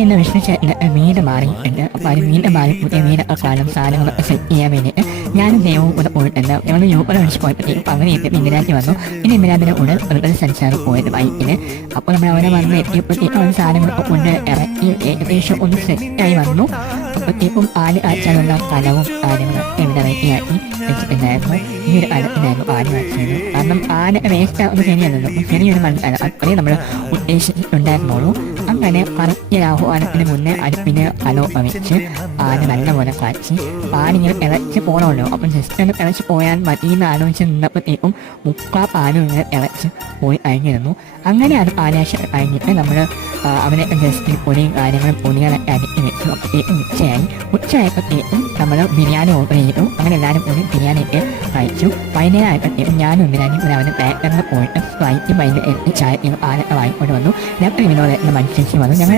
എന്ന് വിശ്വസിച്ച് വീട് മാറിയിട്ടുണ്ട്. അപ്പോൾ അത് വീണ്ടും മാറി പുതിയ വീടൊക്കെ കാണും സാധനങ്ങളൊക്കെ സെറ്റ് ചെയ്യാൻ വേണ്ടിയിട്ട് ഞാനും ദൈവവും കൂടെ പോയിട്ടുണ്ട്. ഞങ്ങൾ യൂപ്പർ വിളിച്ച് പോയപ്പോഴത്തേക്കും അപ്പോൾ അങ്ങനെ എത്തി ഇന്ദിരാജ് വന്നു. പിന്നെ ഇന്ദിരാജിൻ്റെ കൂടെ ഒരു സെൻസാറ് പോയത് ബൈക്കിന്. അപ്പോൾ നമ്മൾ അവിടെ വന്ന് എത്തിയപ്പോഴത്തേക്കും അവർ സാധനങ്ങളൊക്കെ കൊണ്ട് ഇറക്കി ഏകദേശം ഒന്ന് സെറ്റായി വന്നു. അപ്പോഴത്തേക്കും ആല് ആച്ചാലുള്ള കലവും കാര്യങ്ങളൊക്കെ ഇവിടെ റെഡിയാക്കി വെച്ചിട്ടുണ്ടായിരുന്നു. ഈ ഒരു അലത്തിനായിരുന്നു ആല് ആച്ചത്. കാരണം ആന വേസ്റ്റ് ഒന്ന് ശരിയല്ലല്ലോ, ശരിയൊരു മനസ്സിലാണ് അത്രയും നമ്മൾ ഉദ്ദേശിച്ചിട്ടുണ്ടായിരുന്നുള്ളൂ. അങ്ങനെ പറഞ്ഞ ആഹ്വാനത്തിന് മുന്നേ അടുപ്പിന് കലോ വെച്ച് ആന നല്ലപോലെ കാച്ചി പാലിങ്ങനെ ഇളച്ച് പോകണമല്ലോ. അപ്പം ജസ്റ്റ് ഒന്ന് ഇളച്ച് പോയാൽ മതി എന്ന് ആലോചിച്ച് നിന്നപ്പോഴത്തേക്കും പാലും ഇങ്ങനെ ഇളച്ച് പോയി കഴിഞ്ഞിരുന്നു. അങ്ങനെ അത് ആനാശം കഴിഞ്ഞിട്ട് നമ്മൾ അവനെ ജസ്റ്റ് പൊടിയും പൊടികളൊക്കെ അടുക്കി വെച്ചു. അപ്പോഴത്തേക്കും ഉച്ചയായപ്പോഴത്തേക്കും നമ്മൾ ബിരിയാണി ഓർഡർ ചെയ്തു. അങ്ങനെ എല്ലാവരും കൂടി ബിരിയാണിയൊക്കെ കഴിച്ചു. വൈകുന്നേരം ആയപ്പോഴത്തേക്കും ഞാനും ബിരിയാണി അവന് ബാറ്ററിൽ പോയിട്ട് ഫ്ലൈറ്റ് ഭയങ്കര ചായ ആനൊക്കെ വാങ്ങിക്കൊണ്ട് വന്നു. ഞങ്ങൾ ഇതിനോട് മനുഷ്യൻ വന്നു. ഞങ്ങൾ